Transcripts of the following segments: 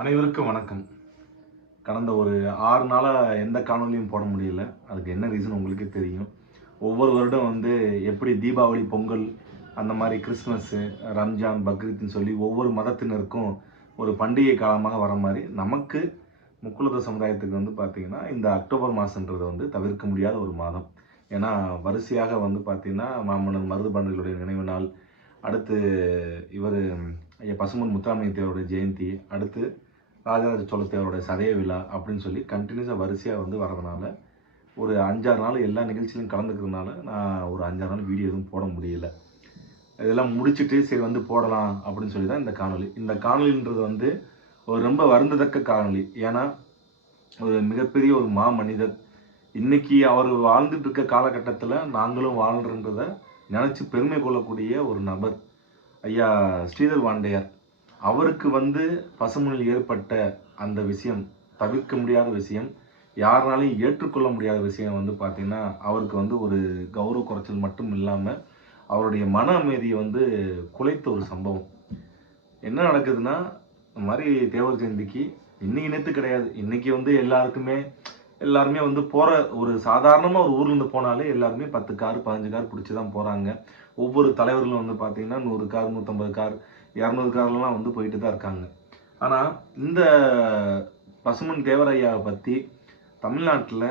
அனைவருக்கும் வணக்கம். கடந்த ஒரு ஆறு நாளாக எந்த காணொலியும் போட முடியல. அதுக்கு என்ன ரீசன் உங்களுக்கே தெரியும். ஒவ்வொரு வருடம் வந்து எப்படி தீபாவளி பொங்கல் அந்த மாதிரி கிறிஸ்மஸ்ஸு ரம்ஜான் பக்ரீத்னு சொல்லி ஒவ்வொரு மதத்தினருக்கும் ஒரு பண்டிகை காலமாக வர மாதிரி நமக்கு முக்குலத சமுதாயத்துக்கு வந்து பார்த்திங்கன்னா இந்த அக்டோபர் மாதன்றது வந்து தவிர்க்க முடியாத ஒரு மாதம். ஏன்னா வரிசையாக வந்து பார்த்திங்கன்னா மாமன்னர் மருதுபாண்டியர்களுடைய நினைவு நாள் அடுத்து இவர் ஐயா பசுமன் முத்துராமலிங்க தேவருடைய ஜெயந்தி அடுத்து ராஜராஜ சோழ தேவருடைய சதய விழா அப்படின்னு சொல்லி கண்டினியூஸாக வரிசையாக வந்து வரதுனால ஒரு அஞ்சாறு நாள் எல்லா நிகழ்ச்சியிலும் கலந்துக்கிறதுனால நான் ஒரு அஞ்சாறு நாள் வீடியோ எதுவும் போட முடியல. இதெல்லாம் முடிச்சுட்டு சரி வந்து போடலாம் அப்படின்னு சொல்லி தான் இந்த காணொளி. இந்த காணொலின்றது வந்து ஒரு ரொம்ப வருந்தத்தக்க காணொளி. ஏன்னா ஒரு மிகப்பெரிய ஒரு மா மனிதர் இன்னைக்கு அவர் வாழ்ந்துட்டு இருக்க காலகட்டத்தில் நாங்களும் வாழ்றன்றத நினச்சி பெருமை கொள்ளக்கூடிய ஒரு நபர். ஐயா ஸ்ரீதர் வாண்டையார். அவருக்கு வந்து பசுமொழியில் ஏற்பட்ட அந்த விஷயம் தவிர்க்க முடியாத விஷயம் யாருனாலையும் ஏற்றுக்கொள்ள முடியாத விஷயம் வந்து பார்த்தீங்கன்னா அவருக்கு வந்து ஒரு கௌரவ குறைச்சல் மட்டும் இல்லாமல் அவருடைய மன அமைதியை வந்து குலைத்த ஒரு சம்பவம். என்ன நடக்குதுன்னா இந்த மாதிரி தேவர் ஜெயந்திக்கு இன்னைக்கு நேற்று கிடையாது. இன்னைக்கு வந்து எல்லாருக்குமே எல்லாருமே வந்து போகிற ஒரு சாதாரணமாக ஒரு ஊர்லேருந்து போனாலே எல்லாருமே பத்து கார் பதினஞ்சு கார் பிடிச்சி தான் போகிறாங்க ஒவ்வொரு தலைவர்களும் வந்து பார்த்தீங்கன்னா நூறு கார் நூற்றம்பது கார் இரநூறு கார்லாம் வந்து போயிட்டு தான் இருக்காங்க. ஆனால் இந்த பசுமன் தேவரையாவை பற்றி தமிழ்நாட்டில்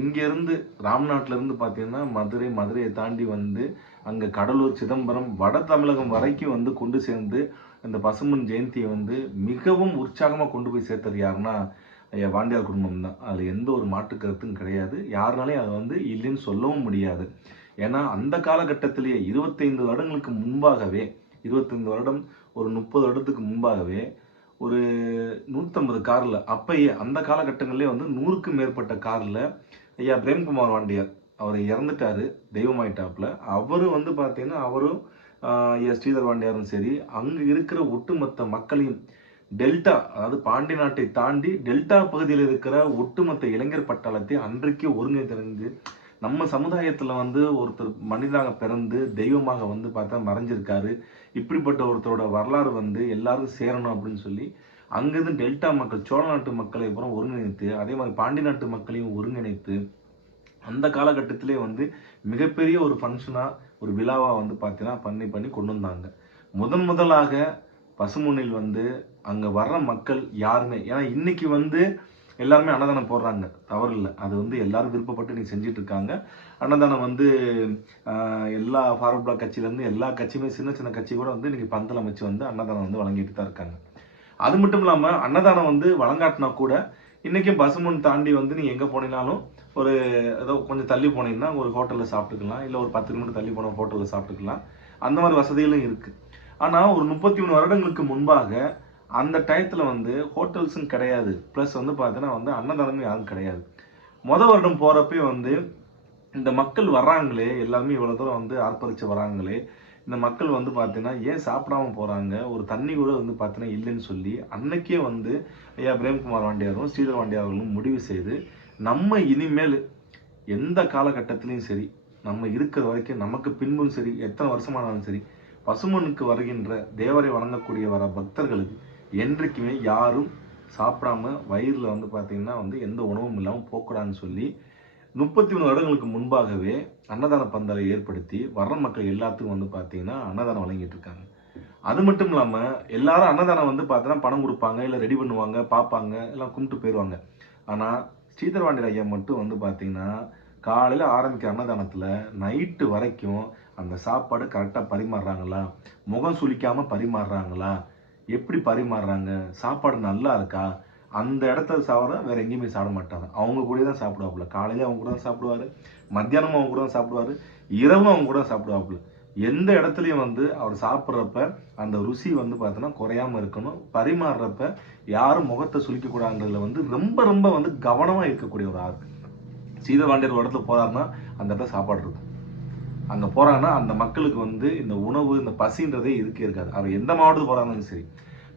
இங்கேருந்து ராம்நாட்டிலேருந்து பார்த்தீங்கன்னா மதுரை மதுரையை தாண்டி வந்து அங்கே கடலூர் சிதம்பரம் வட தமிழகம் வரைக்கும் வந்து கொண்டு சேர்ந்து இந்த பசுமன் ஜெயந்தியை வந்து மிகவும் உற்சாகமாக கொண்டு போய் சேர்த்தது யாருன்னா ஐயா வாண்டியார் குடும்பம் தான் அதில் எந்த ஒரு மாற்று கருத்தும் கிடையாது. யாருனாலையும் அதை வந்து இல்லைன்னு சொல்லவும் முடியாது. ஏன்னா அந்த காலகட்டத்திலேயே இருபத்தைந்து வருடங்களுக்கு முன்பாகவே இருபத்தைந்து வருடம் ஒரு முப்பது வருடத்துக்கு முன்பாகவே ஒரு நூற்றம்பது காரில் அப்பயே அந்த காலகட்டங்களிலே வந்து நூறுக்கும் மேற்பட்ட காரில் ஐயா பிரேம்குமார் வாண்டியார் அவர் இறந்துட்டாரு தெய்வமாயிட்டாப்புல. அவரும் வந்து பார்த்தீங்கன்னா அவரும் ஆஹ், ஐயா ஸ்ரீதர் வாண்டியாரும் சரி அங்கே இருக்கிற ஒட்டுமொத்த மக்களையும் டெல்டா அதாவது பாண்டி நாட்டை தாண்டி டெல்டா பகுதியில் இருக்கிற ஒட்டுமொத்த இளைஞர் பட்டாளத்தை அன்றைக்கே ஒருங்கிணைந்து நம்ம சமுதாயத்தில் வந்து ஒருத்தர் மனிதனாக பிறந்து தெய்வமாக வந்து பார்த்தா மறைஞ்சிருக்காரு. இப்படிப்பட்ட ஒருத்தரோட வரலாறு வந்து எல்லாரும் சேரணும் அப்படின்னு சொல்லி அங்கேருந்து டெல்டா மக்கள் சோழ நாட்டு மக்களை அப்புறம் ஒருங்கிணைத்து அதே மாதிரி பாண்டி நாட்டு மக்களையும் ஒருங்கிணைத்து அந்த காலகட்டத்திலே வந்து மிகப்பெரிய ஒரு ஃபங்க்ஷனாக ஒரு விழாவாக வந்து பார்த்தீங்கன்னா பண்ணி பண்ணி கொண்டு வந்தாங்க. முதன் முதலாக பசுமுனில் வந்து அங்கே வர்ற மக்கள் யாருமே ஏன்னா இன்னைக்கு வந்து எல்லாருமே அன்னதானம் போடுறாங்க. தவறு இல்லை அது வந்து எல்லாரும் விருப்பப்பட்டு நீ செஞ்சுட்டு இருக்காங்க அன்னதானம் வந்து எல்லா ஃபார்வர்ட் பிளாக் கட்சியிலேருந்து எல்லா கட்சியுமே சின்ன சின்ன கட்சி கூட வந்து இன்றைக்கி பந்தல் அமைச்சு வந்து அன்னதானம் வந்து வழங்கிட்டு தான் இருக்காங்க. அது மட்டும் இல்லாமல் அன்னதானம் வந்து வழங்காட்டினா கூட இன்றைக்கும் முன் தாண்டி வந்து நீ எங்கே போனீங்கனாலும் ஒரு ஏதோ கொஞ்சம் தள்ளி போனீங்கன்னா ஒரு ஹோட்டலில் சாப்பிட்டுக்கலாம். இல்லை ஒரு பத்து நிமிடம் தள்ளி போன ஹோட்டலில் சாப்பிட்டுக்கலாம். அந்த மாதிரி வசதிகளும் இருக்குது ஆனால் ஒரு முப்பத்தி மூணு வருடங்களுக்கு முன்பாக அந்த டயத்தில் வந்து ஹோட்டல்ஸும் கிடையாது. ப்ளஸ் வந்து பார்த்தீங்கன்னா வந்து அன்னதானமும் யாரும் கிடையாது. முத வருடம் போகிறப்பே வந்து இந்த மக்கள் வர்றாங்களே எல்லாமே இவ்வளோ தூரம் வந்து ஆர்ப்பரித்து வராங்களே இந்த மக்கள் வந்து பார்த்தீங்கன்னா ஏன் சாப்பிடாம போகிறாங்க ஒரு தண்ணி கூட வந்து பார்த்தீங்கன்னா இல்லைன்னு சொல்லி அன்னைக்கே வந்து ஐயா பிரேம்குமார் வாண்டியாரும் ஸ்ரீதர் வாண்டியார்களும் முடிவு செய்து நம்ம இனிமேல் எந்த காலகட்டத்திலையும் சரி நம்ம இருக்கிற வரைக்கும் நமக்கு பின்பும் சரி எத்தனை வருஷமானாலும் சரி பசுமனுக்கு வருகின்ற தேவரை வணங்கக்கூடிய வர பக்தர்களுக்கு என்றைக்குமே யாரும் சாப்பிடாம வயிறில் வந்து பார்த்தீங்கன்னா வந்து எந்த உணவும் இல்லாமல் போக்கூடாதுன்னு சொல்லி முப்பத்தி மூணு வருடங்களுக்கு முன்பாகவே அன்னதான பந்தலை ஏற்படுத்தி வர்ற மக்கள் எல்லாத்துக்கும் வந்து பார்த்தீங்கன்னா அன்னதானம் வழங்கிட்டு இருக்காங்க. அது மட்டும் இல்லாமல் எல்லாரும் அன்னதானம் வந்து பார்த்தீங்கன்னா பணம் கொடுப்பாங்க இல்லை ரெடி பண்ணுவாங்க பார்ப்பாங்க எல்லாம் கும்பிட்டு போயிடுவாங்க ஆனால் ஸ்ரீதர்வாண்டி ஐயா மட்டும் வந்து பார்த்தீங்கன்னா காலையில் ஆரம்பிக்கிற அன்னதானத்தில் நைட்டு வரைக்கும் அந்த சாப்பாடு கரெக்டாக பரிமாறுறாங்களா? முகம் சுளிக்காமல் பரிமாறுறாங்களா? எப்படி பரிமாறுறாங்க? சாப்பாடு நல்லா இருக்கா? அந்த இடத்த சாப்பிட வேற எங்கேயுமே சாப்பிட மாட்டாங்க. அவங்க கூட தான் சாப்பிடுவாப்புல. காலையில அவங்க கூட தான் சாப்பிடுவாரு. மத்தியானமும் அவங்க கூட தான் சாப்பிடுவாரு. இரவும் அவங்க கூட சாப்பிடுவாப்புல. எந்த இடத்துலையும் வந்து அவர் சாப்பிட்றப்ப அந்த ருசி வந்து பார்த்தோன்னா குறையாம இருக்கணும். பரிமாறுறப்ப யாரும் முகத்தை சுளிக்க வந்து ரொம்ப ரொம்ப வந்து கவனமாக இருக்கக்கூடிய ஒரு ஆள். சீதவாண்டியர் ஒரு இடத்துல போறாருன்னா அந்த இடத்துல சாப்பாடு இருக்கும். அங்கே போகிறாங்கன்னா அந்த மக்களுக்கு வந்து இந்த உணவு இந்த பசின்றதே இருக்கே இருக்காது. அவர் எந்த மாவட்டத்துக்கு போறாங்கன்னு சரி.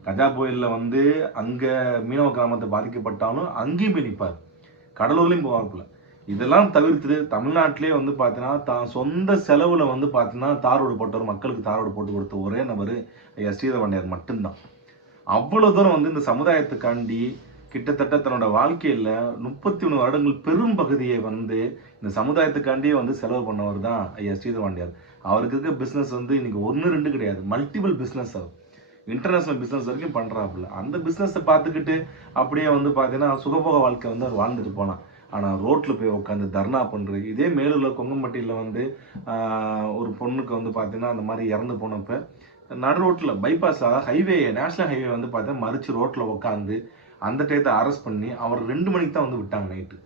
கஜா புயலில் வந்து அங்கே மீனவ கிராமத்தை பாதிக்கப்பட்டாலும் அங்கேயும் போய் நிற்பார் கடலூர்லேயும் போவார்ப்புல இதெல்லாம் தவிர்த்துட்டு தமிழ்நாட்டிலே வந்து பார்த்தீங்கன்னா தான் சொந்த செலவில் வந்து பார்த்தீங்கன்னா தார் ரோடு போட்டவர் மக்களுக்கு தார் ரோடு போட்டு கொடுத்த ஒரே நபர் ஐயா ஸ்ரீதவண்டியார் மட்டும்தான். அவ்வளோ தூரம் வந்து இந்த சமுதாயத்துக்காண்டி கிட்டத்தட்ட தன்னோட வாழ்க்கையில முப்பத்தி ஒன்று வருடங்கள் பெரும் பகுதியை வந்து இந்த சமுதாயத்துக்காண்டியே வந்து செலவு பண்ணவர் தான் ஐயா ஸ்ரீதர் அவருக்கு இருக்க பிஸ்னஸ் வந்து இன்னைக்கு ஒன்று ரெண்டு கிடையாது. மல்டிபிள் பிஸ்னஸ் அவர். இன்டர்நேஷனல் பிஸ்னஸ் வரைக்கும் பண்ணுறாப்புல அந்த பிஸ்னஸை பார்த்துக்கிட்டு அப்படியே வந்து பார்த்தீங்கன்னா சுகபோக வாழ்க்கை வந்து அவர் வாழ்ந்துட்டு போனான் ஆனால் ரோட்டில் போய் உட்காந்து தர்ணா பண்ணுறது இதே மேலூரில் கொங்கம்பட்டியில் வந்து ஒரு பொண்ணுக்கு வந்து பார்த்தீங்கன்னா அந்த மாதிரி இறந்து போனப்போ நடு ரோட்டில் பைபாஸ் அதாவது ஹைவே நேஷனல் ஹைவே வந்து பார்த்தீங்கன்னா மறிச்சு ரோட்டில் உட்காந்து அந்த டயத்தை அரெஸ்ட் பண்ணி அவர் ரெண்டு மணிக்கு தான் வந்து விட்டாங்க நைட்டு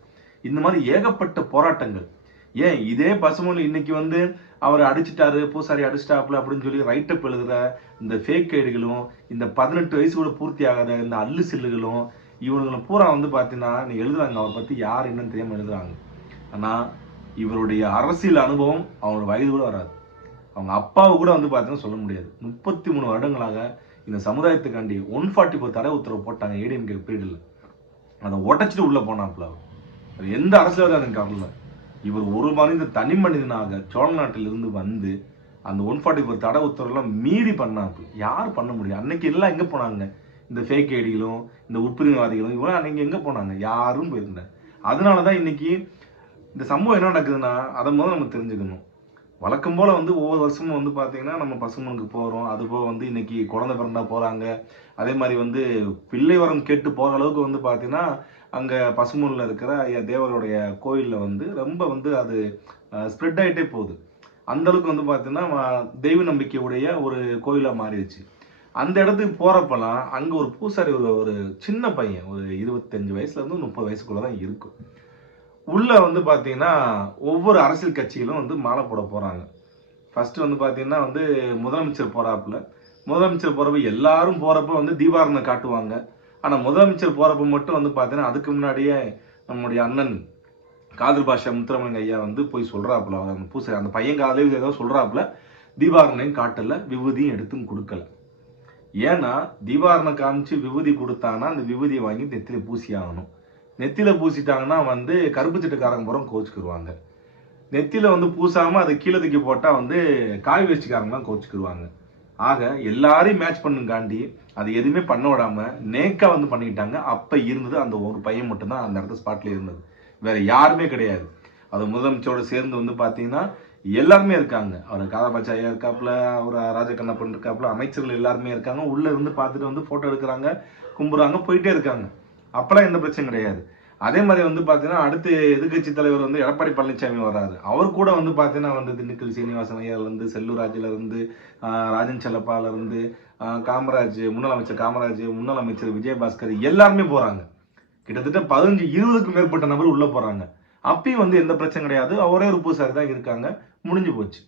இந்த மாதிரி ஏகப்பட்ட போராட்டங்கள். ஏன்? இதே பசுமொழி இன்னைக்கு வந்து அவர் அடிச்சிட்டாரு பூசாரி அடிச்சிட்டாப்புல அப்படின்னு சொல்லி ரைட்டப் எழுதுற இந்த ஃபேக் ஐடுகளும் இந்த பதினெட்டு வயசு கூட பூர்த்தி ஆகாத இந்த அல்லு சில்லுகளும் இவனுங்களை பூரா வந்து பார்த்தீங்கன்னா நீ எழுதுறாங்க அவரை பற்றி யார் என்னன்னு தெரியாமல் எழுதுறாங்க. ஆனால் இவருடைய அரசியல் அனுபவம் அவங்களோட வயது கூட வராது. அவங்க அப்பாவை கூட வந்து பார்த்தீங்கன்னா சொல்ல முடியாது. முப்பத்தி மூணு வருடங்களாக இந்த சமுதாயத்துக்காண்டி ஒன் ஃபார்ட்டி ஃபோர் தடை உத்தரவு போட்டாங்க ஏடிஎம்கே பீரியடில். அதை உடச்சிட்டு உள்ளே போனாப்புல அவர். அது எந்த அரசியல்வாதியும் எனக்கு வரல இவர் ஒரு மனித தனி மனிதனாக சோழ நாட்டிலிருந்து வந்து அந்த ஒன் ஃபார்ட்டி ஃபோர் தடை உத்தரவுலாம் மீறி பண்ணாப்பு யார் பண்ண முடியும்? அன்னைக்கு எல்லாம் எங்கே போனாங்க? இந்த ஃபேக் ஐடிகளும் இந்த உட்பிரிவுவாதிகளும் இவங்க அன்னைக்கு எங்கே போனாங்க? யாரும் போயிருந்தேன். அதனால தான் இன்னைக்கு இந்த சம்பவம் என்ன நடக்குதுன்னா அதை முதல்ல நம்ம தெரிஞ்சுக்கணும். வழக்கம் போல் வந்து ஒவ்வொரு வருஷமும் வந்து பார்த்தீங்கன்னா நம்ம பசுமனுக்கு போகிறோம் அதுபோக வந்து இன்னைக்கு குழந்தை பிறந்தா போகிறாங்க அதே மாதிரி வந்து பிள்ளை வரம் கேட்டு போகிற அளவுக்கு வந்து பார்த்தீங்கன்னா அங்கே பசுமூலில் இருக்கிற ஐயா தேவருடைய கோயிலில் வந்து ரொம்ப வந்து அது ஸ்ப்ரெட் ஆகிட்டே போகுது. அந்தளவுக்கு வந்து பார்த்தீங்கன்னா தெய்வ நம்பிக்கையுடைய ஒரு கோயிலாக மாறிடுச்சு. அந்த இடத்துக்கு போகிறப்பெல்லாம் அங்கே ஒரு பூசாரி ஒரு ஒரு சின்ன பையன் ஒரு இருபத்தஞ்சு வயசுலேருந்து முப்பது வயசுக்குள்ளே தான் இருக்கும். உள்ள வந்து பார்த்தீங்கன்னா ஒவ்வொரு அரசியல் கட்சிகளும் வந்து மாலை போட போகிறாங்க ஃபஸ்ட்டு வந்து பார்த்தீங்கன்னா வந்து முதலமைச்சர் போகிறாப்புல முதலமைச்சர் போகிறப்ப எல்லாரும் போகிறப்ப வந்து தீபாரணம் காட்டுவாங்க. ஆனால் முதலமைச்சர் போகிறப்ப மட்டும் வந்து பார்த்தீங்கன்னா அதுக்கு முன்னாடியே நம்முடைய அண்ணன் காதல் பாஷா முத்துரமலிங்க ஐயா வந்து போய் சொல்கிறாப்புல அவர் அந்த பூசை அந்த பையன் காலையில் ஏதோ சொல்கிறாப்புல தீபாரணையும் காட்டலை விபூதியும் எடுத்தும் கொடுக்கல. ஏன்னா தீபாரணம் காமிச்சு விபூதி கொடுத்தானா அந்த விபூதியை வாங்கி நெத்தியில பூசி ஆகணும். நெத்தியில் பூசிட்டாங்கன்னா வந்து கருப்பு சட்டுக்காரங்க புறம் கோச்சுக்கிடுவாங்க நெத்தியில் வந்து பூசாமல் அதை கீழே தூக்கி போட்டால் வந்து காய் வேஸ்டிக்காரங்களாம் கோச்சுக்கிடுவாங்க ஆக எல்லாரையும் மேட்ச் பண்ணுங்காண்டி அது எதுவுமே பண்ண விடாமல் நேக்காக வந்து பண்ணிக்கிட்டாங்க. அப்போ இருந்தது அந்த ஒரு பையன் மட்டும்தான் அந்த இடத்த ஸ்பாட்டில் இருந்தது. வேற யாருமே கிடையாது. அது முதலமைச்சரோட சேர்ந்து வந்து பார்த்தீங்கன்னா எல்லாருமே இருக்காங்க. அவர் காதாபாச்சா ஐயா இருக்காப்புல அவர் ராஜகண்ணப்பன் இருக்காப்புல அமைச்சர்கள் எல்லாருமே இருக்காங்க. உள்ளே இருந்து பார்த்துட்டு வந்து ஃபோட்டோ எடுக்கிறாங்க கும்புறாங்க போயிட்டே இருக்காங்க. அப்பெல்லாம் எந்த பிரச்சனையும் கிடையாது. அதே மாதிரி வந்து பார்த்தீங்கன்னா அடுத்து எதிர்க்கட்சி தலைவர் வந்து எடப்பாடி பழனிசாமி வராரு. அவர் கூட வந்து பார்த்தீங்கன்னா வந்து திண்டுக்கல் சீனிவாசன் ஐயால இருந்து இருந்து ராஜன் செல்லப்பாலேருந்து காமராஜ் முன்னாள் அமைச்சர் காமராஜ் முன்னாள் அமைச்சர் விஜயபாஸ்கர் எல்லாருமே போகிறாங்க கிட்டத்தட்ட பதினஞ்சு இருபதுக்கும் மேற்பட்ட நபர் உள்ளே போகிறாங்க அப்பயும் வந்து எந்த பிரச்சனை கிடையாது. அவரே ஒரு பூசாரி தான் இருக்காங்க. முடிஞ்சு போச்சு.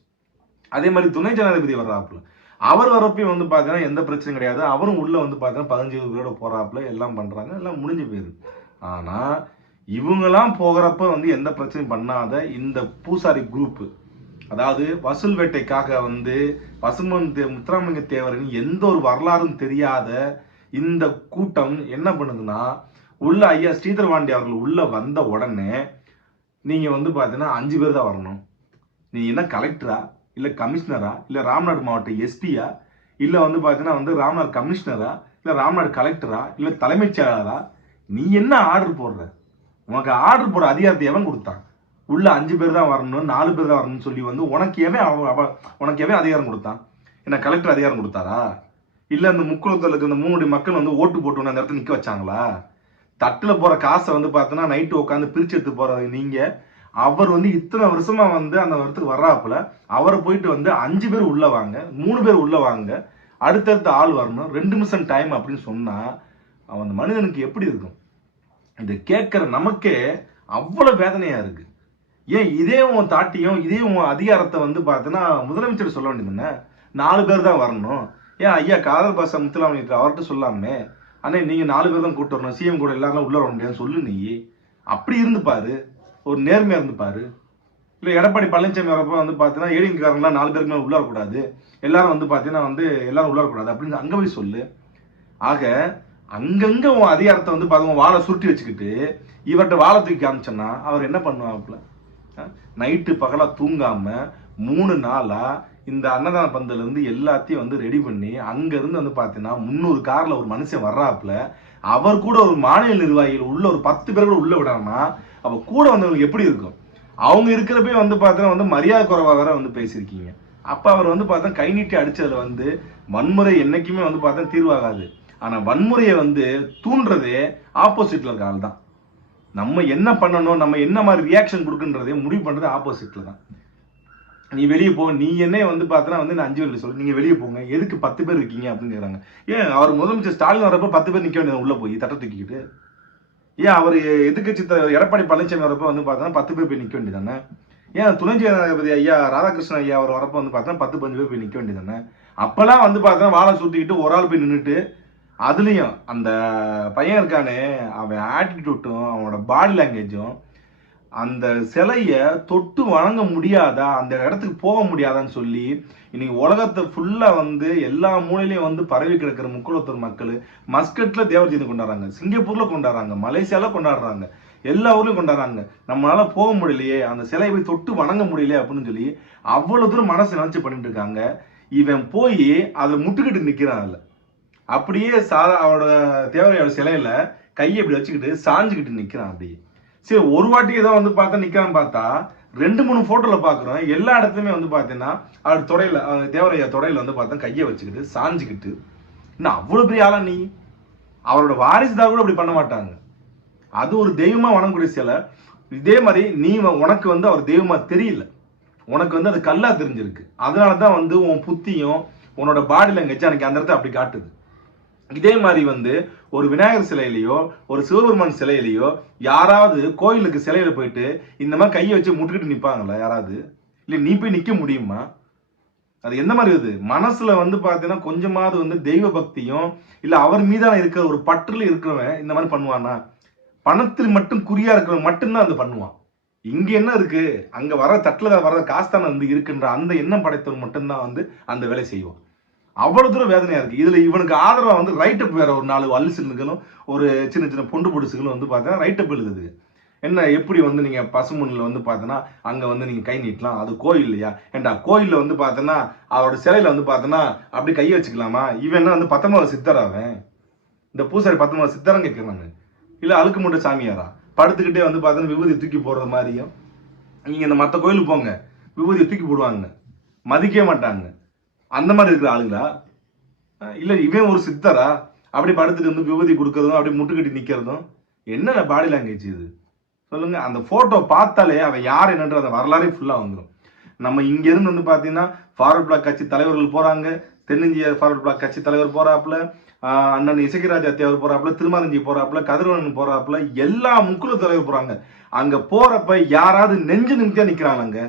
அதே மாதிரி துணை ஜனாதிபதி வர்றாப்புல. அவர் வரப்பையும் வந்து பார்த்தீங்கன்னா எந்த பிரச்சனையும் கிடையாது. அவரும் உள்ளே வந்து பார்த்தீங்கன்னா பதினஞ்சு பேரோட போகிறாப்புல எல்லாம் பண்ணுறாங்க எல்லாம் முடிஞ்சு போயிருது ஆனால் இவங்கெல்லாம் போகிறப்ப வந்து எந்த பிரச்சனையும் பண்ணாத இந்த பூசாரி குரூப்பு அதாவது வசூல் வேட்டைக்காக வந்து பசுமன் தே முத்துராமலிங்க தேவரின் எந்த ஒரு வரலாறும் தெரியாத இந்த கூட்டம் என்ன பண்ணுதுன்னா உள்ள ஐயா ஸ்ரீதர் பாண்டி அவர்கள் உள்ள வந்த உடனே நீங்கள் வந்து பார்த்தீங்கன்னா அஞ்சு பேர் தான் வரணும். நீ என்ன கலெக்டரா இல்லை கமிஷனரா? இல்லை ராம்நாடு மாவட்ட எஸ்பியா? இல்லை வந்து பார்த்தீங்கன்னா வந்து ராம்நாடு கமிஷனரா? இல்லை ராம்நாடு கலெக்டரா? இல்லை தலைமைச் செயலாளரா? நீ என்ன ஆர்டர் போடுற? உனக்கு ஆர்டர் போடுற அதிகாரத்தை எவன் கொடுத்தான்? உள்ள அஞ்சு பேர் தான் வரணும் நாலு பேர் தான் வரணும்னு சொல்லி வந்து உனக்கு எவன் அவ- அவ- உனக்கு எவன் அதிகாரம் கொடுத்தான்? என்ன கலெக்டர் அதிகாரம் கொடுத்தாரா? இல்லை அந்த முக்குளத்தில் இருக்க இந்த மூணு மக்கள் வந்து ஓட்டு போட்டு அந்த இடத்துல நிற்க வச்சாங்களா? தட்டில் போகிற காசை வந்து பார்த்தோன்னா நைட்டு உட்காந்து பிரிச்சு எடுத்து போறது நீங்கள் அவர் வந்து இத்தனை வருஷமா வந்து அந்த வருத்துக்கு வர்றாப்புல அவரை போயிட்டு வந்து அஞ்சு பேர் உள்ள வாங்க மூணு பேர் உள்ள வாங்க. அடுத்தடுத்த ஆள் வரணும். ரெண்டு நிமிஷம் டைம் அப்படின்னு சொன்னா அந்த மனிதனுக்கு எப்படி இருக்கும்? இதை கேட்கிற நமக்கே அவ்வளவு வேதனையா இருக்கு. ஏன் இதே உன் தாட்டியும் இதே உன் அதிகாரத்தை வந்து பார்த்தீங்கன்னா முதலமைச்சர் சொல்ல வேண்டியது என்ன? நாலு பேர் தான் வரணும். ஏன் ஐயா காதல் பாசா முத்துலாமணிட்டு அவர்கிட்ட சொல்லாமே? அண்ணே நீங்கள் நாலு பேர் தான் கூட்டு வரணும். சிஎம் கூட எல்லாரும் உள்ள வர முடியாதுன்னு சொல்லு நீ. அப்படி இருந்து பாரு. ஒரு நேர்மையாக இருந்து பாரு. இல்லை எடப்பாடி பழனிசாமி வரப்போ வந்து பார்த்தீங்கன்னா ஏடிங்காரங்களாம் நாலு பேருக்கு உள்ளாரக்கூடாது. உள்ள எல்லாரும் வந்து பார்த்தீங்கன்னா வந்து எல்லாரும் உள்ளாரக்கூடாது. அப்படின்னு அங்கே போய் சொல்லு. ஆக அங்கங்கே உன் அதிகாரத்தை வந்து பார்த்து வாழை சுருட்டி வச்சுக்கிட்டு இவர்கிட்ட வாழை தூக்கி காமிச்சோன்னா அவர் என்ன பண்ணுவாப்புல? நைட்டு பகலாக தூங்காம மூணு நாளாக இந்த அன்னதான பந்தலேருந்து எல்லாத்தையும் வந்து ரெடி பண்ணி அங்கேருந்து வந்து பார்த்தீங்கன்னா முந்நூறு காரில் ஒரு மனுஷன் வர்றாப்புல அவர் கூட ஒரு மாநில நிர்வாகிகள் உள்ள ஒரு பத்து பேர் கூட உள்ள விடாமல் அப்ப கூட வந்தவங்களுக்கு எப்படி இருக்கும்? அவங்க இருக்கிறப்பே வந்து பார்த்தீங்கன்னா வந்து மரியாதை குறைவாக வேற வந்து பேசியிருக்கீங்க. அப்ப அவர் வந்து பார்த்தா கை நீட்டி அடிச்சதுல வந்து வன்முறை என்னைக்குமே வந்து பார்த்தா தீர்வாகாது. ஆனா வன்முறையை வந்து தூண்டுறதே ஆப்போசிட்ல இருக்க ஆள் தான். நம்ம என்ன பண்ணணும் நம்ம என்ன மாதிரி ரியாக்ஷன் கொடுக்குன்றதே முடிவு பண்றது ஆப்போசிட்ல தான். நீ வெளியே போ நீ என்ன வந்து பார்த்தனா வந்து நான் அஞ்சு பேர் சொல்லு. நீங்க வெளியே போங்க. எதுக்கு பத்து பேர் இருக்கீங்க அப்படின்னு கேட்குறாங்க ஏன்? அவர் முதலமைச்சர் ஸ்டாலின் வரப்ப பத்து பேர் நிக்க வேண்டியது உள்ள போய் தட்டை தூக்கிக்கிட்டு. ஏன் அவர் எதிர்க்கட்சி எடப்பாடி பழனிசாமி வரப்ப வந்து பார்த்தோன்னா பத்து பேர் போய் நிக்க வேண்டியதானே? ஏன் துணை ஜனாதிபதி ஐயா ராதாகிருஷ்ணன் ஐயா அவர் வரப்ப வந்து பார்த்தா பத்து பஞ்சு பேர் போய் நிக்க வேண்டியதானே? அப்பெல்லாம் வந்து பார்த்தா வாழை சுற்றிக்கிட்டு ஒரு ஆள் போய் நின்றுட்டு அதுலேயும் அந்த பையன் இருக்கானே அவன் ஆட்டிடியூட்டும் அவனோட பாடி லாங்குவேஜும் அந்த சிலையை தொட்டு வணங்க முடியாதா? அந்த இடத்துக்கு போக முடியாதான்னு சொல்லி இன்னைக்கு உலகத்தை ஃபுல்லாக வந்து எல்லா மூலையிலையும் வந்து பரவி கிடக்கிற முக்குளத்தூர் மக்கள் மஸ்கட்டில் தேவர் கொண்டாடுறாங்க. சிங்கப்பூரில் கொண்டாடுறாங்க. மலேசியாவில் கொண்டாடுறாங்க. எல்லா ஊர்லையும் கொண்டாடுறாங்க. நம்மளால போக முடியலையே. அந்த சிலையை போய் தொட்டு வணங்க முடியலையே அப்படின்னு சொல்லி அவ்வளோ தூரம் மனசு நினச்சி பண்ணிட்டு இருக்காங்க. இவன் போய் அதை முட்டுக்கிட்டு நிற்கிறான் அதில். அப்படியே சாதா அவரோட தேவரையோட சிலையில கையை இப்படி வச்சுக்கிட்டு சாஞ்சுக்கிட்டு நிற்கிறான் அப்படியே. சரி ஒரு வாட்டி ஏதோ வந்து பார்த்தா நிக்கிறான்னு பார்த்தா ரெண்டு மூணு போட்டோல பாக்குறோம் எல்லா இடத்துலயுமே வந்து பாத்தீங்கன்னா அவர் தொடையில் தேவரையா தொடையில் வந்து பார்த்தா கையை வச்சுக்கிட்டு சாஞ்சுக்கிட்டு இன்னும் அவ்வளவு பெரிய ஆளா நீ? அவரோட வாரிசுதான் கூட அப்படி பண்ண மாட்டாங்க. அது ஒரு தெய்வமா வணங்கக்கூடிய சிலை. இதே மாதிரி நீ வ- உனக்கு வந்து அவர் தெய்வமா தெரியல. உனக்கு வந்து அது கல்லா தெரிஞ்சிருக்கு. அதனால தான் வந்து உன் புத்தியும் உன்னோட பாடி லாங்குவேஜ் எனக்கு அந்த இடத்த அப்படி காட்டுது. இதே மாதிரி வந்து ஒரு விநாயகர் சிலையிலையோ ஒரு சிவபெருமான் சிலையிலையோ யாராவது கோயிலுக்கு சிலையில போயிட்டு இந்த மாதிரி கையை வச்சு முட்டுக்கிட்டு நிற்பாங்களா யாராவது? இல்லை நீ போய் நிற்க முடியுமா? அது எந்த மாதிரி இது? மனசுல வந்து பார்த்தீங்கன்னா கொஞ்சமாவது வந்து தெய்வ பக்தியும் இல்லை அவர் மீதான இருக்கிற ஒரு பற்றில் இருக்கிறவன் இந்த மாதிரி பண்ணுவானா? பணத்தில் மட்டும் குறியா இருக்கிறவன் மட்டும்தான் அது பண்ணுவான். இங்க என்ன இருக்கு? அங்க வர தட்டுல வர காசு தானே வந்து இருக்குன்ற அந்த எண்ணம் படைத்தவன் மட்டும்தான் வந்து அந்த வேலை செய்வான். அவ்வளவு தூரம் வேதனையா இருக்கு. இதுல இவனுக்கு ஆதரவா வந்து ரைட் அப் வேற ஒரு நாலு வல்லுசனுங்களும் ஒரு சின்ன சின்ன பொண்டு பொடுசுகளும் வந்து பார்த்தீங்கன்னா ரைட் அப் எழுதுது. என்ன எப்படி வந்து நீங்க பசுமண்ணில் வந்து பார்த்தோன்னா அங்க வந்து நீங்க கை நீட்டலாம். அது கோயில் இல்லையா? ஏண்டா கோயில்ல வந்து பார்த்தோன்னா அவரோட சிலையில வந்து பார்த்தோன்னா அப்படி கையை வச்சுக்கலாமா? இவன் என்ன வந்து பத்தொன்பது சித்தராவன் இந்த பூசாரி பத்தொன்பது சித்தரம் கேட்கிறாங்க இல்லை அழுக்கு மூட்டை சாமியாரா? படுத்துக்கிட்டே வந்து பார்த்தோன்னா விபூதி தூக்கி போடுற மாதிரியும் நீங்க இந்த மற்ற கோயிலுக்கு போங்க. விபூதியை தூக்கி போடுவாங்க. மதிக்கவே மாட்டாங்க. அந்த மாதிரி இருக்கிற ஆளுங்களா? இல்லை இவன் ஒரு சித்தரா? அப்படி படுத்துட்டு வந்து விபதி கொடுக்கறதும் அப்படி முட்டுக்கட்டி நிற்கிறதும் என்ன பாடி லாங்குவேஜ் இது? சொல்லுங்க. அந்த ஃபோட்டோ பார்த்தாலே அவன் யார் என்னன்ற அந்த வரலாறே ஃபுல்லாக வந்துடும் நம்ம இங்கேருந்து வந்து பார்த்தீங்கன்னா ஃபார்வர்ட் பிளாக் கட்சி தலைவர்கள் போகிறாங்க தென்னிந்திய ஃபார்வர்ட் பிளாக் கட்சி தலைவர் போகிறாப்புல அண்ணன் இசைக்கராஜா அத்தியாவர் போகிறாப்புல திருமாரஞ்சி போகிறாப்புல கதிரவன் போகிறாப்புல எல்லா முக்குழு தலைவர் போகிறாங்க அங்கே போகிறப்ப யாராவது நெஞ்சு நிமித்தியா நிக்கிறாங்க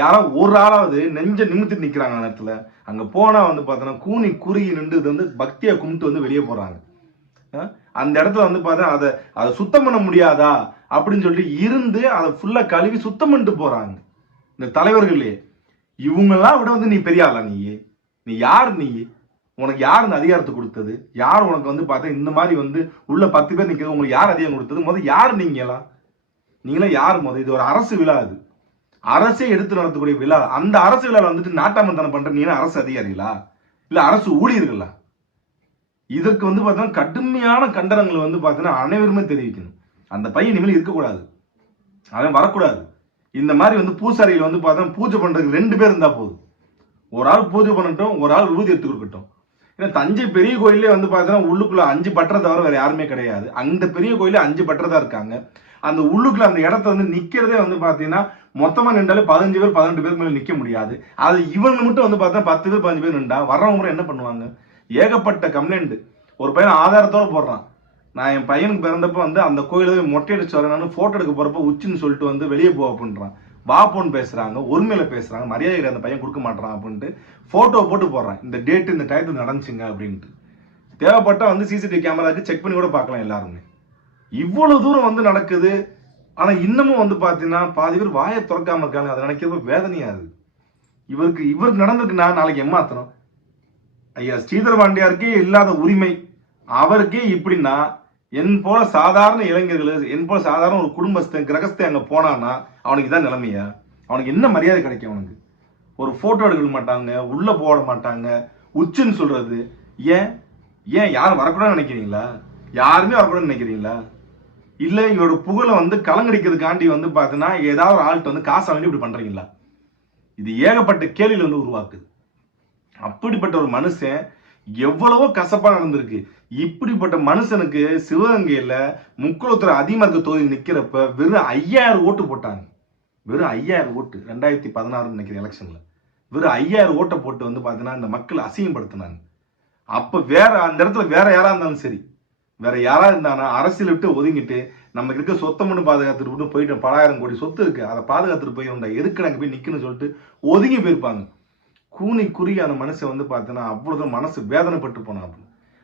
யாரோ ஒரு ஆளாவது நெஞ்ச நிமித்தி நிக்கிறாங்க அந்த இடத்துல. அங்க போனா வந்து பார்த்தோன்னா கூனி குறுகி நின்று இது வந்து பக்தியை கும்பிட்டு வந்து வெளியே போறாங்க. அந்த இடத்துல வந்து பார்த்தா அதை அதை சுத்தம் பண்ண முடியாதா அப்படின்னு சொல்லிட்டு இருந்து அதை ஃபுல்லா கழுவி சுத்தம் பண்ணிட்டு போறாங்க. இந்த தலைவர்களே இவங்கெல்லாம் விட வந்து நீ பெரிய ஆளா நீ நீ யார் நீ? உனக்கு யார் இந்த அதிகாரத்தை கொடுத்தது? யார் உனக்கு வந்து பார்த்தா இந்த மாதிரி வந்து உள்ள பத்து பேர் நிற்கிறது உங்களுக்கு யார் அதிகாரம் கொடுத்தது? முதல்ல யார் நீங்களாம் நீங்களாம் யார் முதல் இது ஒரு அரசு விழா அது. அரசே எடுத்து நடத்தக்கூடிய விழா. அந்த அரசு விழாவில் வந்துட்டு நாட்டாமத்தனம் பண்ற நீ அரசு அதிகாரிகளா? இல்ல அரசு ஊழியர்களா? இதற்கு வந்து பார்த்தீங்கன்னா கடுமையான கண்டனங்களை வந்து பார்த்தீங்கன்னா அனைவருமே தெரிவிக்கணும். அந்த பையன் இனிமேல் இருக்கக்கூடாது. அவன் வரக்கூடாது. இந்த மாதிரி வந்து பூசாரியில் வந்து பார்த்தா பூஜை பண்ணுறதுக்கு ரெண்டு பேர் இருந்தால் போதும். ஒரு ஆள் பூஜை பண்ணட்டும் ஒரு ஆள் ஊதி எடுத்து கொடுக்கட்டும். ஏன்னா தஞ்சை பெரிய கோயிலே வந்து பார்த்தீங்கன்னா உள்ளுக்குள்ள அஞ்சு பட்டரை தவிர வேறு யாருமே கிடையாது. அந்த பெரிய கோயிலே அஞ்சு பட்டரை தான் இருக்காங்க. அந்த உள்ளுக்குள்ள அந்த இடத்த வந்து நிற்கிறதே வந்து பார்த்தீங்கன்னா மொத்தமாக நின்றாலே பதினஞ்சு பேர் பதினெட்டு பேர் மேலே நிற்க முடியாது. அது இவன் மட்டும் வந்து பார்த்தா பத்து பேர் பதினஞ்சு பேர் நின்றா வர்றவங்க கூட என்ன பண்ணுவாங்க? ஏகப்பட்ட கம்ப்ளைண்ட் ஒரு பையன் ஆதாரத்தோடு போடுறான். நான் என் பையனுக்கு பிறந்தப்போ வந்து அந்த கோயில போய் மொட்டை அடிச்சு வரேன். ஃபோட்டோ எடுக்க போகிறப்ப உச்சின்னு சொல்லிட்டு வந்து வெளியே போ அப்படின்றான். வாப்போன்னு பேசுகிறாங்க ஒருமையில பேசுகிறாங்க மரியாதை அந்த பையன் கொடுக்க மாட்டான் அப்படின்ட்டு ஃபோட்டோ போட்டு போடுறான். இந்த டேட் இந்த டயத்துல நடந்துச்சுங்க அப்படின்ட்டு. தேவைப்பட்டா வந்து சிசிடிவி கேமராவுக்கு செக் பண்ணி கூட பார்க்கலாம் எல்லாருமே. இவ்வளோ தூரம் வந்து நடக்குது. ஆனால் இன்னமும் வந்து பார்த்தீங்கன்னா பாதி பேர் வாயை திறக்காம இருக்காங்க அதை நினைக்கிறப்ப வேதனையாது இவருக்கு இவருக்கு நடந்திருக்குன்னா நாளைக்கு ஏமாத்தணும். ஐயா ஸ்ரீதர் பாண்டியாருக்கே இல்லாத உரிமை. அவருக்கே இப்படின்னா என் போல சாதாரண இளைஞர்கள் என் போல சாதாரண ஒரு குடும்பஸ்தன் கிரகஸ்தன் அங்கே போனான்னா அவனுக்கு இதான் நிலைமையா? அவனுக்கு என்ன மரியாதை கிடைக்கும் அவனுக்கு? ஒரு ஃபோட்டோ எடுக்க மாட்டாங்க உள்ளே போட மாட்டாங்க. உச்சுன்னு சொல்றது ஏன்? ஏன் யாரும் வரக்கூடாதுன்னு நினைக்கிறீங்களா? யாருமே வரக்கூடாதுன்னு நினைக்கிறீங்களா? இல்ல இவரோட புகழை வந்து கலங்கடிக்கிறதுக்காண்டி வந்து பார்த்தீங்கன்னா ஏதாவது ஒரு ஆள்கிட்ட வந்து காசை வாங்கி இப்படி பண்றீங்களா இது ஏகப்பட்ட கேள்வியில் வந்து உருவாக்குது. அப்படிப்பட்ட ஒரு மனுஷன் எவ்வளவோ கசப்பா நடந்திருக்கு. இப்படிப்பட்ட மனுஷனுக்கு சிவகங்கையில முக்குளத்துல அதிகமாக இருக்க தொகுதி நிக்கிறப்ப வெறும் ஐயாயிரம் ஓட்டு போட்டாங்க. வெறும் ஐயாயிரம் ஓட்டு ரெண்டாயிரத்தி பதினாறு நினைக்கிற எலெக்ஷன்ல வெறும் ஐயாயிரம் ஓட்டை போட்டு வந்து பார்த்தீங்கன்னா இந்த மக்கள் அசிங்கப்படுத்தினாங்க. அப்ப வேற அந்த இடத்துல வேற யாரா இருந்தாலும் சரி வேற யாரா இருந்தானா அரசியல் விட்டு ஒதுங்கிட்டு நமக்கு இருக்க சொத்தை மட்டும் பாதுகாத்துட்டு விட்டு போயிட்டு பலாயிரம் கோடி சொத்து இருக்கு. அதை பாதுகாத்துட்டு போய் உண்டா எதுக்கு நாங்க போய் நிக்கணும்னு சொல்லிட்டு ஒதுங்கி போயிருப்பாங்க. கூனி குறி அந்த மனுஷன் வந்து பார்த்தீங்கன்னா அவ்வளவு மனசு வேதனைப்பட்டு போனாப்பு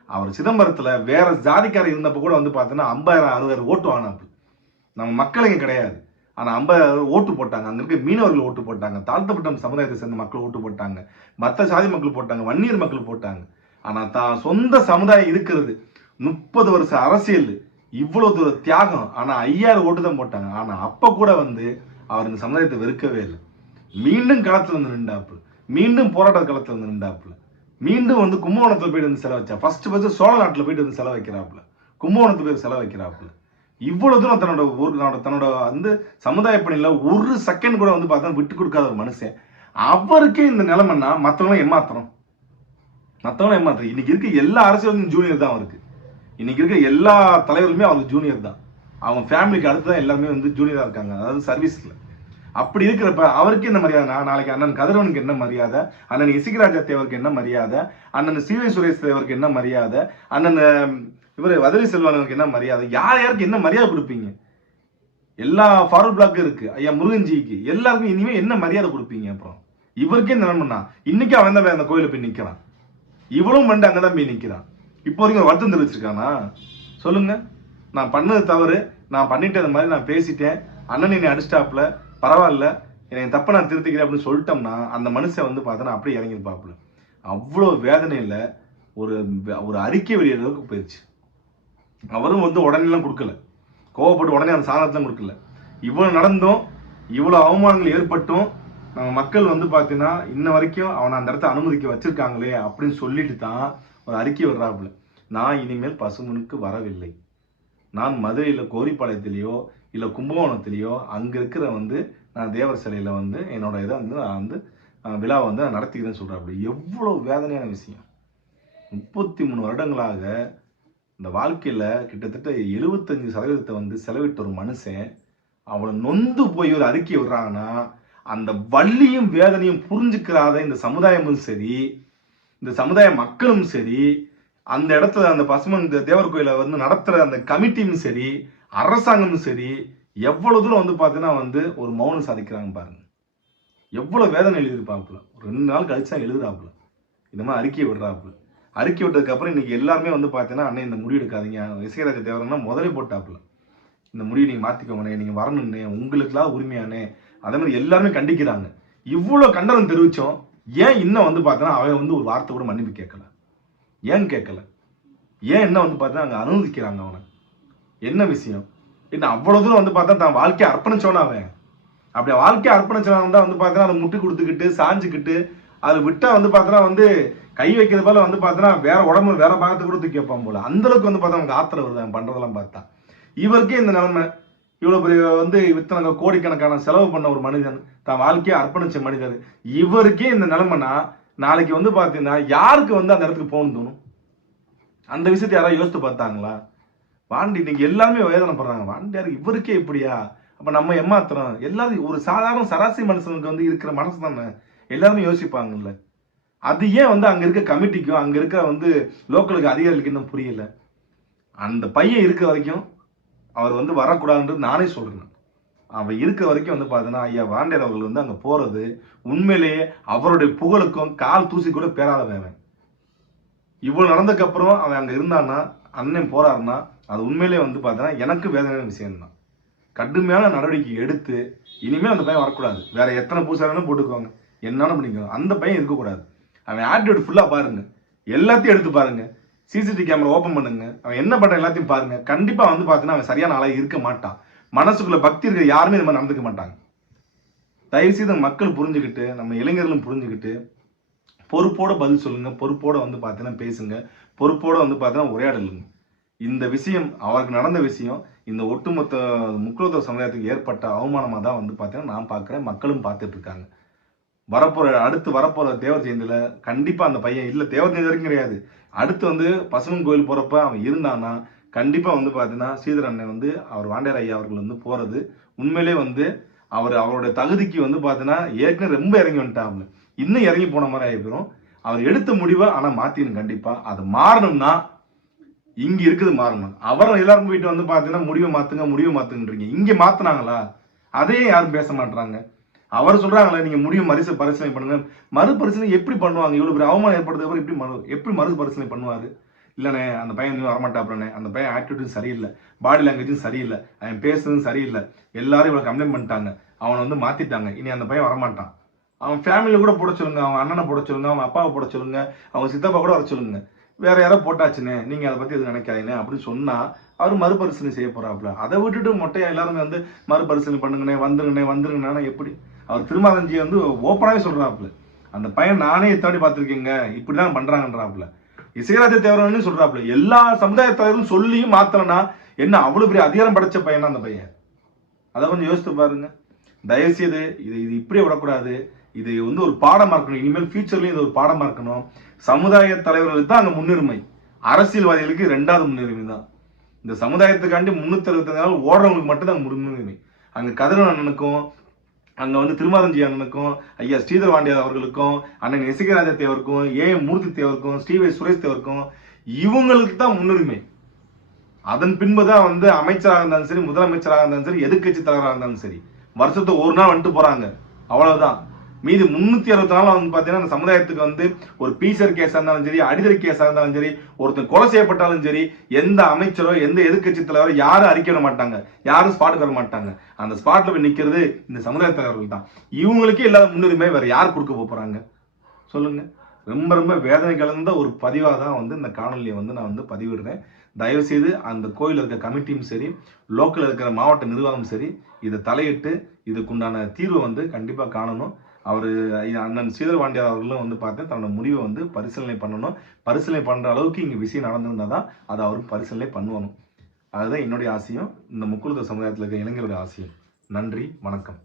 அவர் சிதம்பரத்துல வேற ஜாதிக்காரர் இருந்தப்ப கூட வந்து பார்த்தீங்கன்னா ஐம்பதாயிரம் அறுபதாயிரம் ஓட்டு வாங்கினாப்பு நம்ம மக்களுங்க கிடையாது. ஆனால் ஐம்பதாயிரம் ஓட்டு போட்டாங்க. அங்கே இருக்க மீனவர்கள் ஓட்டு போட்டாங்க. தாழ்த்தப்பட்ட சமுதாயத்தை சேர்ந்த மக்கள் ஓட்டு போட்டாங்க. மற்ற சாதி மக்கள் போட்டாங்க. வன்னியர் மக்கள் போட்டாங்க. ஆனால் தான் சொந்த சமுதாயம் இருக்கிறது. முப்பது வருஷம் அரசியல். இவ்வளோ தூர தியாகம். ஆனால் ஐயாயிரம் ஓட்டு தான் போட்டாங்க. ஆனால் அப்போ கூட வந்து அவர் இந்த சமுதாயத்தை வெறுக்கவே இல்லை. மீண்டும் களத்தில் வந்து நின்றாப்புல. மீண்டும் போராட்ட களத்தில் வந்து நின்றாப்புல. மீண்டும் வந்து கும்பகோணத்தில் போயிட்டு வந்து செலவச்சா. ஃபர்ஸ்ட் ஃபர்ஸ்ட் சோழ நாட்டில் போயிட்டு வந்து செலவைக்கிறாப்புல. கும்பகோணத்தில் போய் செலவைக்கிறாப்புல. இவ்வளோ தூரம் தன்னோட ஊர் தன்னோட- தன்னோட வந்து சமுதாய பணியில் ஒரு செகண்ட் கூட வந்து பார்த்தா விட்டு கொடுக்காத ஒரு மனுஷன். அவருக்கே இந்த நிலைமைன்னா மற்றவங்களும் ஏமாத்துறோம் மற்றவங்களும் ஏமாத்துறோம் இன்னைக்கு இருக்க எல்லா அரசியலும் ஜூனியர் தான் அவருக்கு. இன்னைக்கு இருக்க எல்லா தலைவருமே அவருக்கு ஜூனியர் தான். அவங்க ஃபேமிலிக்கு அடுத்து தான் எல்லாருமே வந்து ஜூனியரா இருக்காங்க. அதாவது சர்வீஸில் அப்படி இருக்கிறப்ப அவருக்கு என்ன மரியாதை? நாளைக்கு அண்ணன் கதிரவனுக்கு என்ன மரியாதை? அண்ணன் இசிகராஜா தேவருக்கு என்ன மரியாதை? அண்ணன் சிவை சுரேஷ் தேவருக்கு என்ன மரியாதை? அண்ணன் இவர் வதலி செல்வானுக்கு என்ன மரியாதை? யார் யாருக்கு என்ன மரியாதை கொடுப்பீங்க? எல்லா ஃபார்வர்ட் பிளாக்கும் இருக்கு. ஐயா முருகன்ஜிக்கு. எல்லாருக்கும் இனிமே என்ன மரியாதை கொடுப்பீங்க அப்புறம்? இவருக்கே நிலைமைண்ணா இன்னைக்கு அவன் தான் அந்த கோயில போய் நிற்கிறான் இவளும் மண்டு அங்கதான் போய் நிற்கிறான் இப்போ வரைக்கும் வருத்தம் தெரிவிச்சிருக்கானா சொல்லுங்க. நான் பண்ணது தவறு. நான் பண்ணிட்டேன் அந்த மாதிரி நான் பேசிட்டேன். அண்ணன் என்னை அடிச்சிட்டாப்புல. பரவாயில்ல. எனக்கு தப்ப நான் திருத்திக்கிறேன் அப்படின்னு சொல்லிட்டோம்னா அந்த மனுஷன் வந்து பார்த்தோன்னா அப்படியே இறங்கியிருப்பாப்புல. அவ்வளோ வேதனையில் ஒரு ஒரு அறிக்கை வெளியிட அளவுக்கு போயிடுச்சு அவரும் வந்து உடனேலாம் கொடுக்கல. கோவப்பட்டு உடனே அந்த சாதனத்தெலாம் கொடுக்கல. இவ்வளோ நடந்தும். இவ்வளோ அவமானங்கள் ஏற்பட்டும். நம்ம மக்கள் வந்து பார்த்தீங்கன்னா இன்ன வரைக்கும் அவனை அந்த இடத்த அனுமதிக்க வச்சிருக்காங்களே அப்படின்னு சொல்லிட்டு தான் ஒரு அறிக்கை வர்றாப்புல நான் இனிமேல் பசுமனுக்கு வரவில்லை. நான் மதுரையில் கோரிப்பாளையத்திலேயோ இல்லை கும்பகோணத்திலேயோ அங்கே இருக்கிற வந்து நான் தேவர் சிலையில் வந்து என்னோட இதை வந்து நான் வந்து விழாவை வந்து நான் நடத்திக்கிறேன்னு சொல்கிறாப்புல எவ்வளோ வேதனையான விஷயம். முப்பத்தி மூணு வருடங்களாக இந்த வாழ்க்கையில் கிட்டத்தட்ட எழுபத்தஞ்சு சதவீதத்தை வந்து செலவிட்ட ஒரு மனுஷன் அவளை நொந்து போய் ஒரு அறிக்கை விடுறாங்கன்னா அந்த வள்ளியும் வேதனையும் புரிஞ்சுக்கிறாத இந்த சமுதாயமும் சரி இந்த சமுதாய மக்களும் சரி அந்த இடத்துல அந்த பசுமன் இந்த தேவர் கோயிலை வந்து நடத்துகிற அந்த கமிட்டியும் சரி அரசாங்கமும் சரி எவ்வளோ தூரம் வந்து பார்த்தீங்கன்னா வந்து ஒரு மௌனம் சாதிக்கிறாங்க பாருங்க. எவ்வளோ வேதனை எழுதியிருப்பாப்புல. ஒரு ரெண்டு நாள் கழிச்சு தான் எழுதுறாப்புல. இந்த மாதிரி அறிக்கை விடுறாப்புல. அறிக்கை விட்டதுக்கப்புறம் இன்றைக்கி எல்லாருமே வந்து பார்த்தீங்கன்னா அண்ணன் இந்த முடிவு எடுக்காதீங்க. இசைராஜ தேவரன்னா முதலே போட்டாப்புல. இந்த முடிவை நீங்கள் மாற்றிக்கோங்கண்ணே நீங்கள் வரணும்னே உங்களுக்குலாம் உரிமையானே அதே மாதிரி எல்லாருமே கண்டிக்கிறாங்க. இவ்வளோ கண்டனம் தெரிவித்தோம் ஏன் இன்னும் வந்து பார்த்தோன்னா அவன் வந்து ஒரு வார்த்தை கூட மன்னிப்பு கேட்கல. ஏன் கேட்கல? ஏன் என்ன வந்து பார்த்தா அங்கே அனுமதிக்கிறாங்க அவனை? என்ன விஷயம்? என்ன அவ்வளோ தூரம் வந்து பார்த்தா தான் வாழ்க்கையை அர்ப்பணிச்சோன்னா அவன்? அப்படி வாழ்க்கையை அர்ப்பணிச்சவன் தான் வந்து பார்த்தோன்னா அதை முட்டு கொடுத்துக்கிட்டு சாஞ்சுக்கிட்டு அதை விட்டால் வந்து பார்த்தோன்னா வந்து கை வைக்கிறது போல வந்து பார்த்தோன்னா வேற உடம்பு வேற பாகத்தை கூட தூக்கி வைப்பான் போல. அந்த அளவுக்கு வந்து பார்த்தா நமக்கு ஆத்திரம் வருது அவன் பண்ணுறதெல்லாம் பார்த்தா. இவருக்கே இந்த நிலைமை இவ்வளோ பெரிய வந்து இத்தனை கோடிக்கணக்கான செலவு பண்ண ஒரு மனிதன் தான் வாழ்க்கையை அர்ப்பணிச்ச மனிதர். இவருக்கே இந்த நிலைமைனா நாளைக்கு வந்து பார்த்தீங்கன்னா யாருக்கு வந்து அந்த இடத்துக்கு போகணும்னு தோணும்? அந்த விஷயத்தை யாராவது யோசித்து பார்த்தாங்களா? வாண்டி இன்னைக்கு எல்லாருமே வேதனைப்படுறாங்க. வாண்டியார் இவருக்கே இப்படியா? அப்போ நம்ம ஏமாத்துறோம். எல்லாரும் ஒரு சாதாரண சராசரி மனுஷனுக்கு வந்து இருக்கிற மனசு தானே? எல்லாருமே யோசிப்பாங்கல்ல. அது ஏன் வந்து அங்கே இருக்க கமிட்டிக்கும் அங்கே இருக்க வந்து லோக்கலுக்கு அதிகாரிகளுக்கு இன்னும் புரியல? அந்த பையன் இருக்கிற வரைக்கும் அவர் வந்து வரக்கூடாதுன்றது நானே சொல்கிறேன் அவன் இருக்கிற வரைக்கும் வந்து பார்த்தீங்கன்னா ஐயா வாண்டேர் அவர்கள் வந்து அங்கே போகிறது உண்மையிலேயே அவருடைய புகழுக்கும் கால் தூசி கூட பேராதவன் இவ்வளோ நடந்ததுக்கப்புறம் அவன் அங்கே இருந்தான்னா அண்ணன் போறாருன்னா அது உண்மையிலேயே வந்து பார்த்தீங்கன்னா எனக்கு வேதனையான விஷயம் தான் கடுமையான நடவடிக்கை எடுத்து இனிமேல் அந்த பையன் வரக்கூடாது. வேற எத்தனை பூசாரனும் போட்டுக்குவாங்க என்னன்னு பண்ணிக்கோங்க. அந்த பையன் இருக்கக்கூடாது. அவன் ஆட்டிடியூட் ஃபுல்லாக பாருங்க. எல்லாத்தையும் எடுத்து பாருங்க. சிசிடிவி கேமரா ஓப்பன் பண்ணுங்க. அவன் என்ன பண்ணுற எல்லாத்தையும் பாருங்க. கண்டிப்பாக வந்து பார்த்தீங்கன்னா அவன் சரியான ஆளாக இருக்க மாட்டான். மனசுக்குள்ள பக்தி இருக்க யாருமே இந்த மாதிரி நடந்துக்க மாட்டாங்க. தயவுசெய்து மக்கள் புரிஞ்சுக்கிட்டு நம்ம இளைஞர்களும் புரிஞ்சுக்கிட்டு பொறுப்போட பதில் சொல்லுங்க. பொறுப்போட வந்து பார்த்தீங்கன்னா பேசுங்க. பொறுப்போட வந்து பார்த்தீங்கன்னா உரையாடலுங்க. இந்த விஷயம் அவருக்கு நடந்த விஷயம் இந்த ஒட்டுமொத்த முக்கியத்துவ சமுதாயத்துக்கு ஏற்பட்ட அவமானமாக தான் வந்து பார்த்தீங்கன்னா நான் பார்க்குறேன் மக்களும் பார்த்துட்டு இருக்காங்க. அடுத்து வரப்போகிற தேவர் ஜெயந்தியில் கண்டிப்பாக அந்த பையன் இல்லை. தேவர் ஜெயந்தி வரைக்கும் கிடையாது. அடுத்து வந்து பசுமன் கோயில் போகிறப்ப அவன் இருந்தான்னா கண்டிப்பாக வந்து பார்த்தீங்கன்னா ஸ்ரீதர் அண்ணன் வந்து அவர் வாண்டியார் ஐயா அவர்கள் வந்து போகிறது உண்மையிலே வந்து அவர் அவருடைய தகுதிக்கு வந்து பார்த்தீங்கன்னா ஏற்கனவே ரொம்ப இறங்கி வந்துட்டாங்க இன்னும் இறங்கி போன மாதிரி ஆகிப்போம் அவர் எடுத்த முடிவை ஆனால் மாற்றிடணும் கண்டிப்பாக அது மாறணும்னா இங்கே இருக்குது மாறணும். அவர் எல்லாரும் போயிட்டு வந்து பார்த்தீங்கன்னா முடிவை மாற்றுங்க முடிவை மாற்றுங்கன்றீங்க இங்கே மாற்றினாங்களா அதையும் யாரும் பேச மாட்டுறாங்க அவர் சொல்றாங்களே நீங்க முடிவு மறுசு பரிசீலனை பண்ணுங்க. மறுபரிசீலனை எப்படி பண்ணுவாங்க? இவ்வளவு பெரிய அவமானம் ஏற்படுறதுக்கு எப்படி மறு எப்படி மறுபரிசீலனை பண்ணுவாரு? இல்லைண்ணே அந்த பையன் நீ வரமாட்டாப்லண்ணே அந்த பையன் ஆட்டிடியூடும் சரியில்லை. பாடி லாங்குவேஜும் சரியில்லை. அவன் பேசுறதும் சரியில்லை. எல்லாரும் இவ்வளவு கம்ப்ளைண்ட் பண்ணிட்டாங்க. அவனை வந்து மாத்திட்டாங்க. இனி அந்த பையன் வரமாட்டான். அவன் ஃபேமிலியில கூட போட சொல்லுங்க. அவன் அண்ணனை போட சொல்லுங்க. அவன் அப்பாவை போட சொல்லுங்க. அவங்க சித்தப்பா கூட வர சொல்லுங்க. வேற யாரோ போட்டாச்சுன்னு நீங்க அதை பத்தி எதுவும் நினைக்காதீங்க. அப்படின்னு சொன்னா அவர் மறுபரிசீலனை செய்ய போறாப்புல. அதை விட்டுட்டு மொட்டையா எல்லாருமே வந்து மறுபரிசீலனை பண்ணுங்கண்ணே வந்துருங்கண்ணே வந்துருங்கண்ணா எப்படி? அவர் திருமாதஞ்சி வந்து ஓப்பனாகவே சொல்கிறாப்புல அந்த பையன் நானே எத்தாடி பார்த்துருக்கீங்க இப்படிதான் பண்ணுறாங்கன்றாப்புல இசைராஜ தேவரன்னு சொல்கிறாப்புல எல்லா சமுதாய தலைவரும் சொல்லியும் மாத்தலனா என்ன அவ்வளோ பெரிய அதிகாரம் படைச்ச பையனா அந்த பையன்? அதை கொஞ்சம் யோசித்து பாருங்க. தயவுசெய்து இது இது இப்படியே விடக்கூடாது. இது வந்து ஒரு பாடமாக இருக்கணும் இனிமேல் ஃபியூச்சர்லேயும் இது ஒரு பாடமாக இருக்கணும் சமுதாய தலைவர்களுக்கு தான் அங்கே முன்னுரிமை. அரசியல்வாதிகளுக்கு ரெண்டாவது முன்னுரிமை தான். இந்த சமுதாயத்துக்காண்டி முன்னூத்தி அறுபத்தஞ்சு நாள் ஓடுறவங்களுக்கு மட்டும் தான் முன்னுரிமை. அங்கே கதிரவன் அண்ணனுக்கும் அங்க வந்து திருமாரஞ்சி அண்ணனுக்கும் ஐயா ஸ்ரீதர் வாண்டியா அவர்களுக்கும் அண்ணன் இசைகராஜ தேவருக்கும் ஏ எம் மூர்த்தி தேவருக்கும் ஸ்ரீவை சுரேஷ் தேவருக்கும் இவங்களுக்கு தான் முன்னுரிமை. அதன் பின்பு தான் வந்து அமைச்சராக இருந்தாலும் சரி முதலமைச்சராக இருந்தாலும் சரி எதிர்கட்சி தலைவராக இருந்தாலும் சரி வருஷத்துக்கு ஒரு நாள் வந்துட்டு போறாங்க. அவ்வளவுதான். மீது முன்னூத்தி அறுபத்தி நாள் வந்து பாத்தீங்கன்னா அந்த சமுதாயத்துக்கு வந்து ஒரு பீசர் கேஸா இருந்தாலும் சரி அடிதடி கேஸா இருந்தாலும் சரி ஒருத்தன் கொலை செய்யப்பட்டாலும் சரி எந்த அமைச்சரோ எந்த எதிர்கட்சி தலைவரோ யாரும் அறிக்கை விட மாட்டாங்க. யாரும் ஸ்பாட்டுக்கு வர மாட்டாங்க. அந்த ஸ்பாட்ல போய் நிக்கிறது இந்த சமுதாய தலைவர்கள் தான். இவங்களுக்கே இல்லாத முன்னுரிமை வேற யார் கொடுக்க போறாங்க? சொல்லுங்க. ரொம்ப ரொம்ப வேதனை கலந்த ஒரு பதிவாக தான் வந்து இந்த காணொலியை வந்து நான் வந்து பதிவிடுறேன். தயவுசெய்து அந்த கோயில் இருக்க கமிட்டியும் சரி லோக்கல் இருக்கிற மாவட்ட நிர்வாகம் சரி இதை தலையிட்டு இதுக்குண்டான தீர்வை வந்து கண்டிப்பாக காணணும். அவர் அண்ணன் சீதர்வாண்டியார் அவர்களும் வந்து பார்த்தேன் தன்னோட முடிவை வந்து பரிசீலனை பண்ணணும். பரிசீலனை பண்ணுற அளவுக்கு இங்கே விஷயம் நடந்திருந்தால் தான் அதை அவரும் பரிசீலனை பண்ணுவணும் அதுதான் என்னுடைய ஆசையும் இந்த முக்குழுத்த சமுதாயத்தில் இருக்க இளைஞருடைய ஆசையும். நன்றி வணக்கம்.